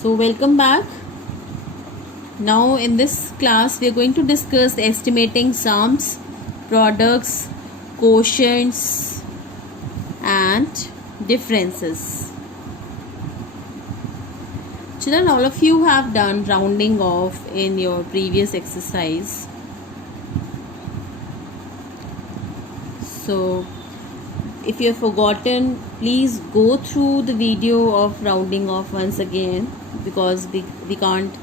So welcome back. Now in this class we are going to discuss estimating sums, products, quotients and differences. Children, all of you have done rounding off in your previous exercise. So if you have forgotten, please go through the video of rounding off once again, because we can't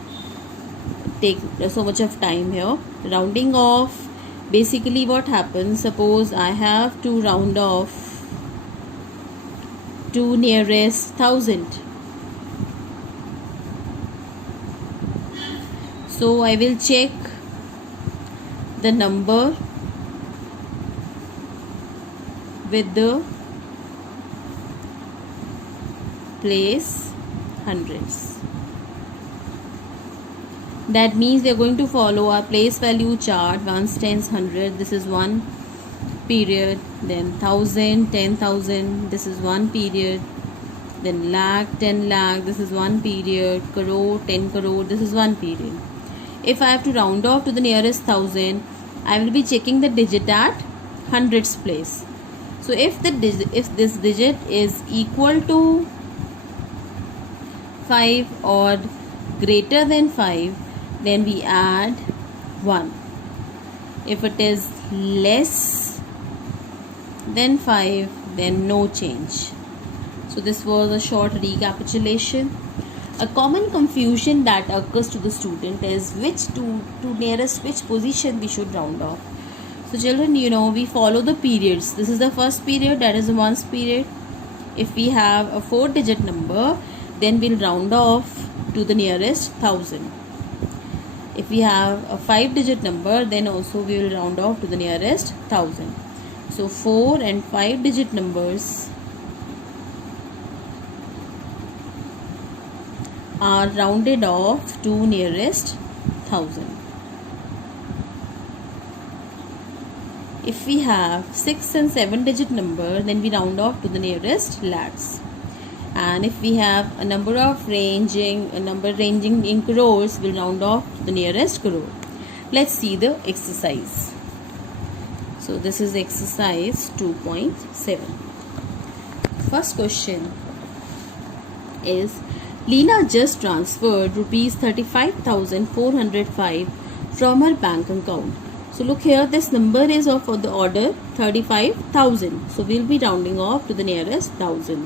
take so much of time here. Rounding off, basically what happens, suppose I have to round off to nearest 1000. So I will check the number with the place hundreds. That means we are going to follow our place value chart. Ones, tens, 100. This is one period. Then 1000, 10,000. This is one period. Then lakh, 10 lakh. This is one period. Crore, 10 crore. This is one period. If I have to round off to the nearest 1000, I will be checking the digit at hundreds place. So if this digit is equal to 5 or greater than 5, then we add 1. If it is less than 5, then no change. So this was a short recapitulation. A common confusion that occurs to the student is which to nearest which position we should round off. So children, we follow the periods. This is the first period, that is the ones period. If we have a 4-digit number, then we'll round off to the nearest 1000. If we have a 5-digit number, then also we will round off to the nearest 1000. So 4 and 5-digit numbers are rounded off to nearest 1000. If we have 6 and 7-digit number, then we round off to the nearest lakhs. And if we have a number ranging in crores, we'll round off to the nearest crore. Let's see the exercise. So this is exercise 2.7. First question is, Leena just transferred rupees 35,405 from her bank account. So look here, this number is of the order 35,000. So we'll be rounding off to the nearest 1000.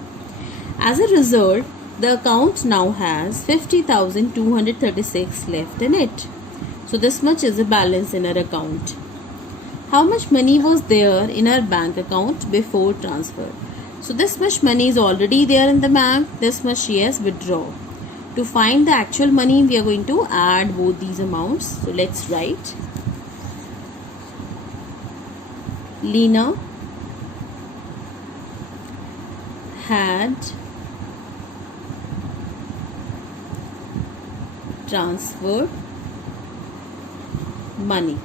As a result, the account now has 50,236 left in it. So this much is the balance in our account. How much money was there in our bank account before transfer? So this much money is already there in the bank. This much she has withdrawn. To find the actual money, we are going to add both these amounts. So let's write. Leena had transferred money.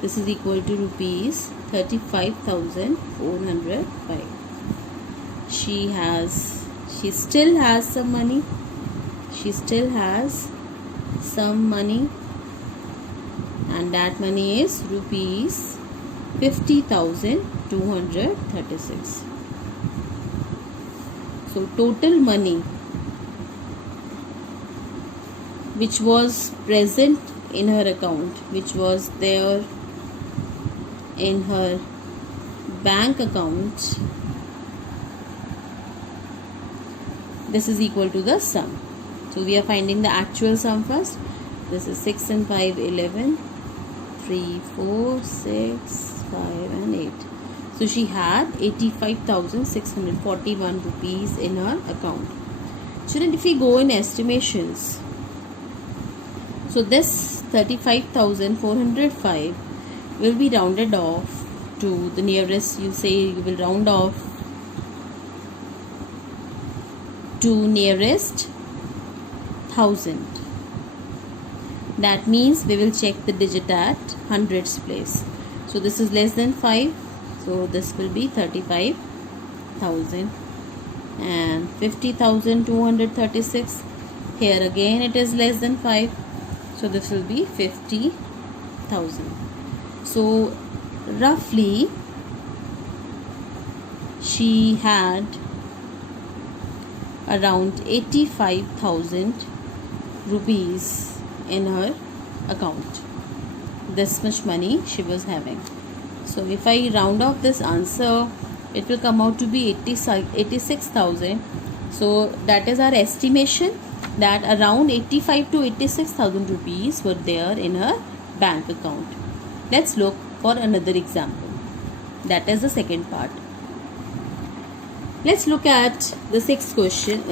This is equal to rupees 35,405. She still has some money. She still has some money, and that money is rupees 50,236. So total money which was present in her account, which was there in her bank account, this is equal to the sum. So we are finding the actual sum first. This is 6 and 5, 11, 3, 4, 6, 5 and 8. So she had 85,641 rupees in her account. Children, if we go in estimations, so this 35,405 will be rounded off to the nearest, you will round off to nearest 1000. That means we will check the digit at hundreds place. So this is less than 5. So this will be 35,000. and 50,236. Here again it is less than 5, so this will be 50,000. So roughly she had around 85,000 rupees in her account. This much money she was having. So if I round off this answer, it will come out to be 86,000. So that is our estimation, that around 85 to 86,000 rupees were there in her bank account. Let's look for another example. That is the second part. Let's look at the second question.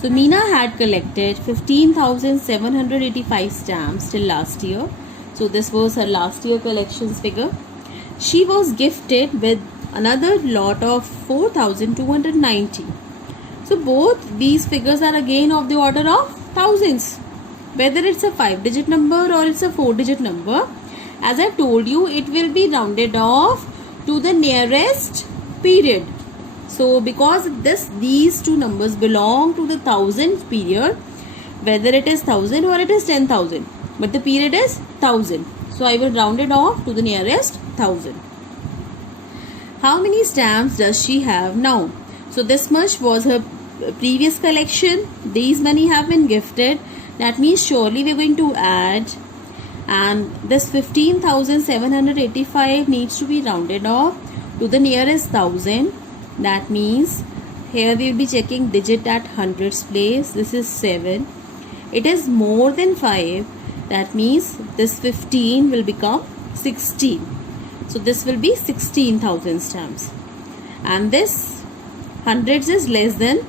So Meena had collected 15,785 stamps till last year. So this was her last year collections figure. She was gifted with another lot of 4,290. So both these figures are again of the order of thousands. Whether it's a 5-digit number or it's a 4-digit number, as I told you, it will be rounded off to the nearest period. So because these two numbers belong to the thousand period, whether it is 1,000 or it is 10,000, but the period is 1,000. So I will round it off to the nearest 1,000. How many stamps does she have now? So this much was her previous collection. These money have been gifted. That means surely we are going to add, and this 15,785 needs to be rounded off to the nearest 1,000. That means here we will be checking digit at hundreds place. This is 7. It is more than 5. That means this 15 will become 16. So this will be 16,000 stamps. And this hundreds is less than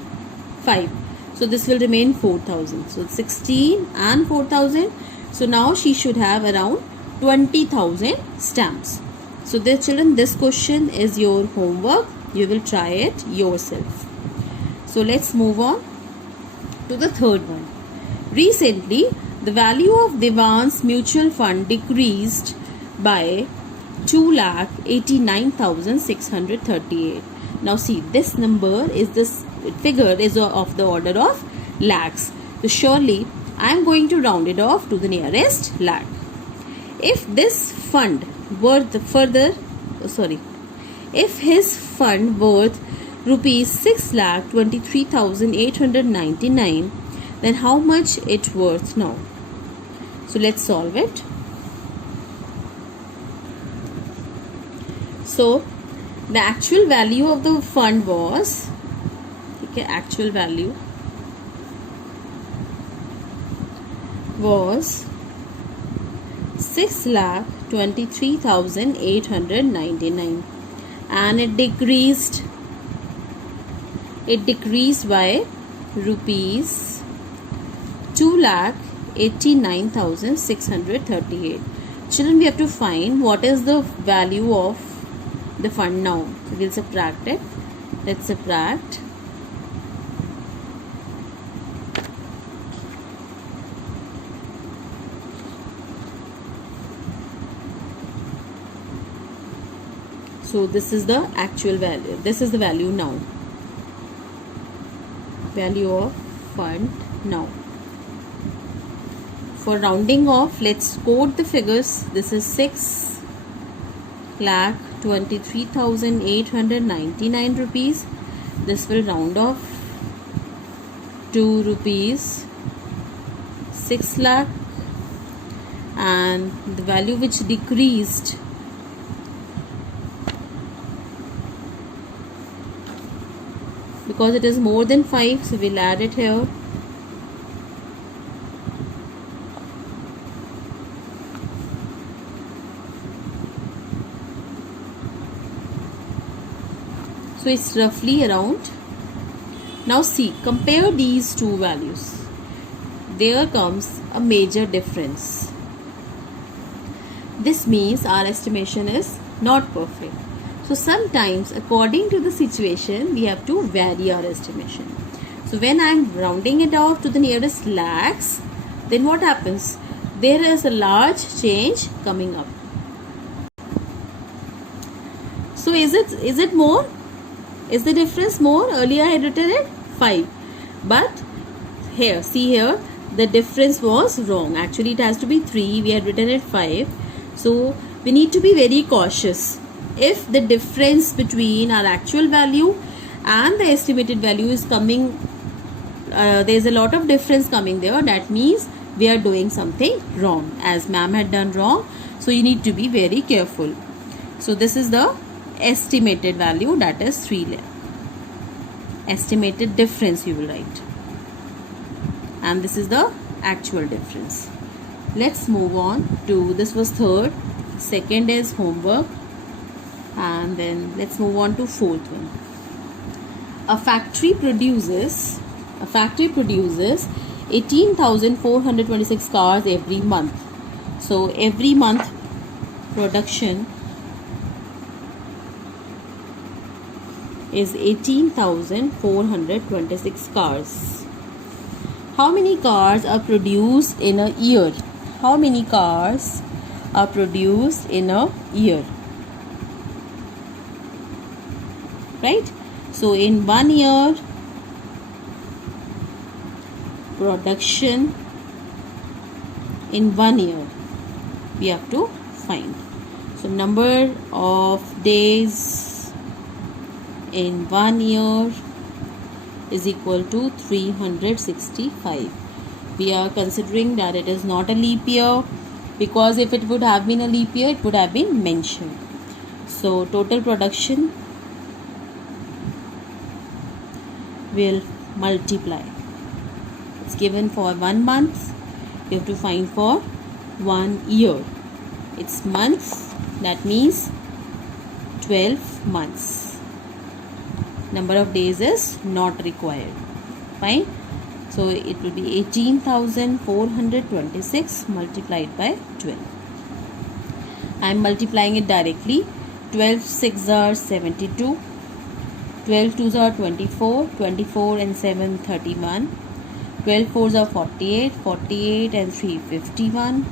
5. So this will remain 4,000. So 16 and 4,000. So now she should have around 20,000 stamps. So dear children, this question is your homework. You will try it yourself. So let's move on to the third one. Recently, the value of Devan's mutual fund decreased by 2,89,638. Now see, this number is this figure is of the order of lakhs. So surely I am going to round it off to the nearest lakh. If this fund worth if his fund worth rupees 6,23,899, then how much it worth now? So let's solve it. So the actual value of the fund was, actual value was 6,23,899, and it decreased by rupees 2,89,638. Children, we have to find what is the value of the fund now. So we'll subtract it. Let's subtract. So this is the actual value. This is the value now. Value of fund now. For rounding off, let's quote the figures. This is 6,23,899 rupees. This will round off to rupees 6 lakh, and the value which decreased because it is more than 5, so we'll add it here. So it's roughly around. Now see, compare these two values. There comes a major difference. This means our estimation is not perfect. So sometimes according to the situation, we have to vary our estimation. So when I am rounding it off to the nearest lakhs, then what happens? There is a large change coming up. So So is it more? Is the difference more? Earlier I had written it 5, but here, see here, the difference was wrong. Actually it has to be 3. We had written it 5. So we need to be very cautious. If the difference between our actual value and the estimated value is coming, there's a lot of difference coming there, that means we are doing something wrong, as ma'am had done wrong. So you need to be very careful. So this is the estimated value, that is 3 lakh. Estimated difference you will write, and this is the actual difference. Let's move on to, this was third, second is homework, and then let's move on to fourth one. A factory produces 18,426 cars every month. So every month production is 18,426 cars. How many cars are produced in a year? How many cars are produced in a year? Right? So in 1 year, production in 1 year we have to find. So number of days in 1 year is equal to 365. We are considering that it is not a leap year, because if it would have been a leap year, it would have been mentioned. So total production will multiply. It's given for 1 month. You have to find for 1 year. It's months, that means 12 months. Number of days is not required. Fine. So it will be 18,426 multiplied by 12. I am multiplying it directly. 12 6 are 72. 12 2s are 24. 24 and 7 31. 12 4s are 48. 48 and 3 51.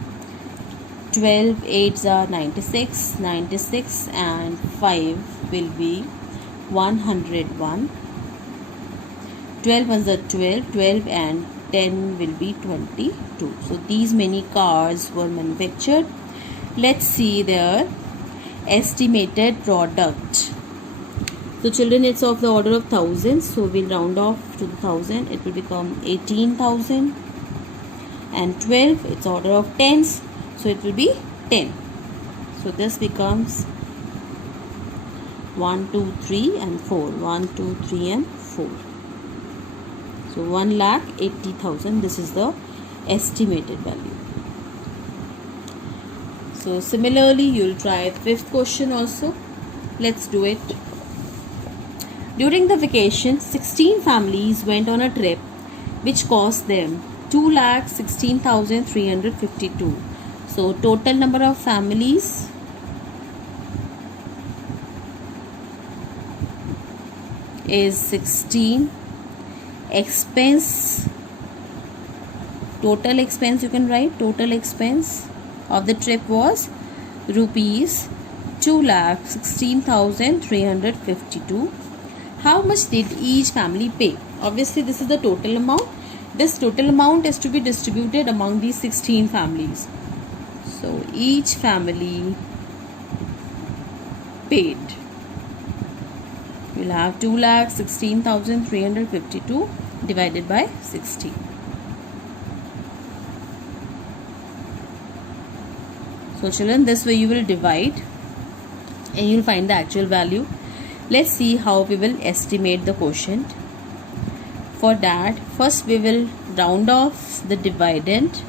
12 8s are 96. 96 and 5 will be 101. 12 ones are 12. 12 and 10 will be 22. So these many cars were manufactured. Let's see their estimated product. So children, it's of the order of thousands, so we'll round off to the thousand. It will become 18,000. And 12, it's order of tens, so it will be 10. So this becomes 1 2 3 and 4. 1 2 3 and 4. So 1,80,000. This is the estimated value. So similarly, you'll try the fifth question also. Let's do it. During the vacation, 16 families went on a trip which cost them 2,16,352. So total number of families is 16. Expense, total expense you can write, total expense of the trip was rupees 2,16,352. How much did each family pay? Obviously this is the total amount. This total amount is to be distributed among these 16 families. So each family paid. We'll have 2,16,352 divided by 16. So children, this way you will divide and you'll find the actual value. Let's see how we will estimate the quotient. For that, first we will round off the dividend.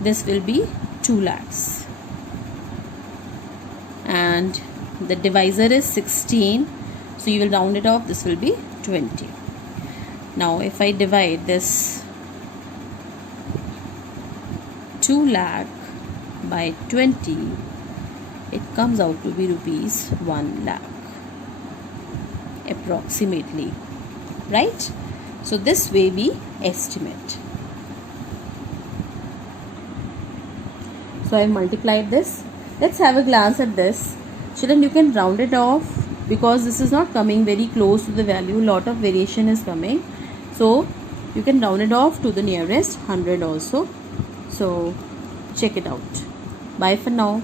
This will be 2 lakhs. And the divisor is 16. So you will round it off. This will be 20. Now if I divide this 2 lakh by 20, it comes out to be rupees 1 lakh approximately, right? So this way we estimate. So I multiplied this. Let's have a glance at this. Children, you can round it off because this is not coming very close to the value. Lot of variation is coming, so you can round it off to the nearest 100 also. So check it out. Bye for now.